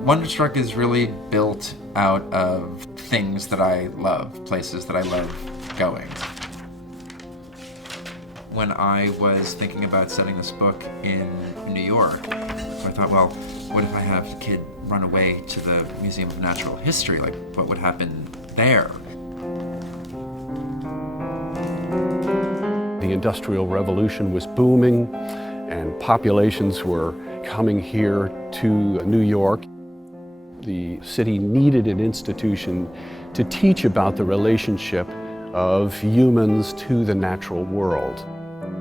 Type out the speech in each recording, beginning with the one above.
Wonderstruck is really built out of things that I love, places that I love going. When I was thinking about setting this book in New York, I thought, well, what if I have the kid run away to the Museum of Natural History? Like, what would happen there? The Industrial Revolution was booming, and populations were coming here to New York. The city needed an institution to teach about the relationship of humans to the natural world.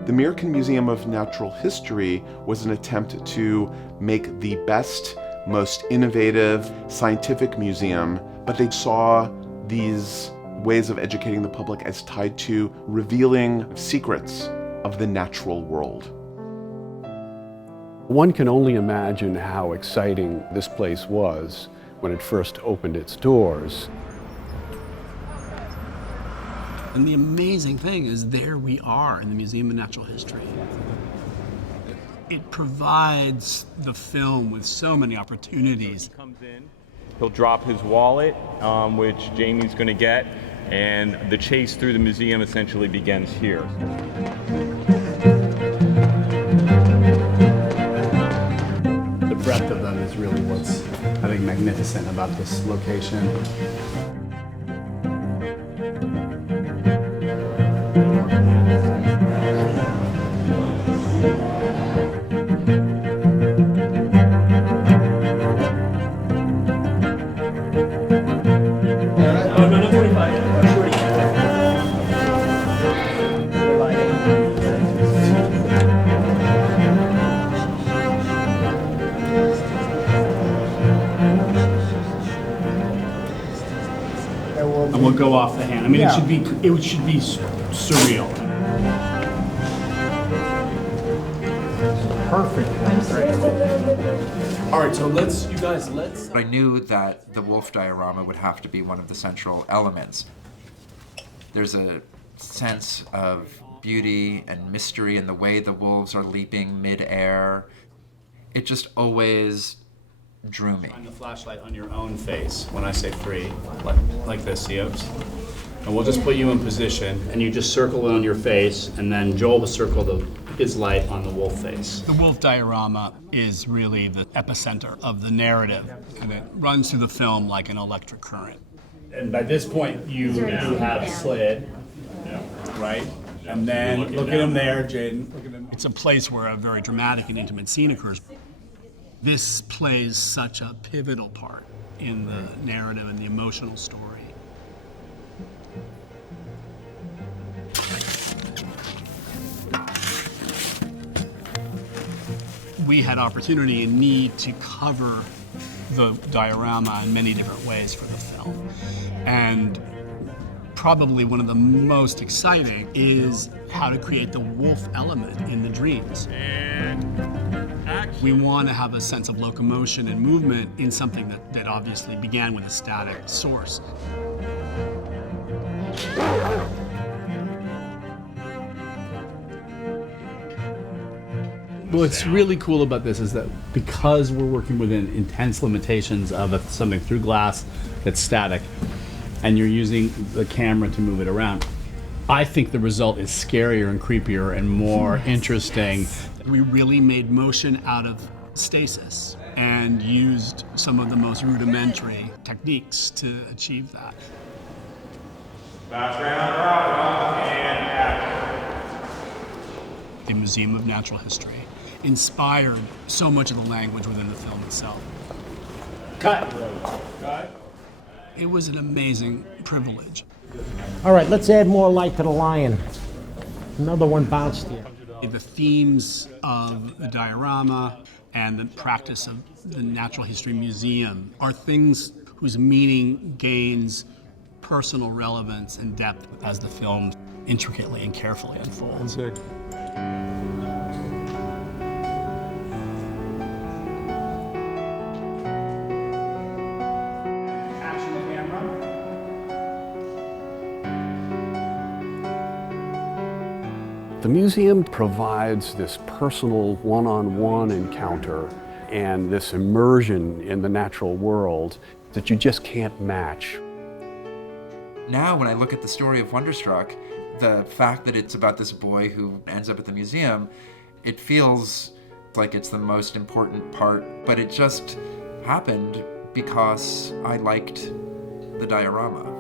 The American Museum of Natural History was an attempt to make the best, most innovative scientific museum, but they saw these ways of educating the public as tied to revealing secrets of the natural world. One can only imagine how exciting this place was when it first opened its doors. And the amazing thing is, there we are in the Museum of Natural History. It provides the film with so many opportunities. He comes in, he'll drop his wallet, which Jamie's going to get, and the chase through the museum essentially begins here. The breadth of them is really what's, I think, magnificent about this location. And we'll go off the hand. I mean, it should be surreal. Perfect. All right, so let's. I knew that the wolf diorama would have to be one of the central elements. There's a sense of beauty and mystery in the way the wolves are leaping mid-air. It just always drew me. Shine the flashlight on your own face when I say three, like this, see it? And we'll just put you in position, and you just circle it on your face, and then Joel will circle his light on the wolf face. The wolf diorama is really the epicenter of the narrative, and it runs through the film like an electric current. And by this point, you have slid, right? And then look at him there, Jaden. It's a place where a very dramatic and intimate scene occurs. This plays such a pivotal part in the narrative and the emotional story. We had opportunity and need to cover the diorama in many different ways for the film. And probably one of the most exciting is how to create the wolf element in the dreams. We want to have a sense of locomotion and movement in something that obviously began with a static source. What's really cool about this is that because we're working within intense limitations of something through glass that's static, and you're using the camera to move it around, I think the result is scarier and creepier and more interesting. We really made motion out of stasis and used some of the most rudimentary techniques to achieve that. The Museum of Natural History inspired so much of the language within the film itself. Cut. It was an amazing privilege. All right, let's add more light to the lion. Another one bounced here. The themes of the diorama and the practice of the Natural History Museum are things whose meaning gains personal relevance and depth as the film intricately and carefully unfolds. Good. The museum provides this personal one-on-one encounter and this immersion in the natural world that you just can't match. Now, when I look at the story of Wonderstruck, the fact that it's about this boy who ends up at the museum, it feels like it's the most important part, but it just happened because I liked the diorama.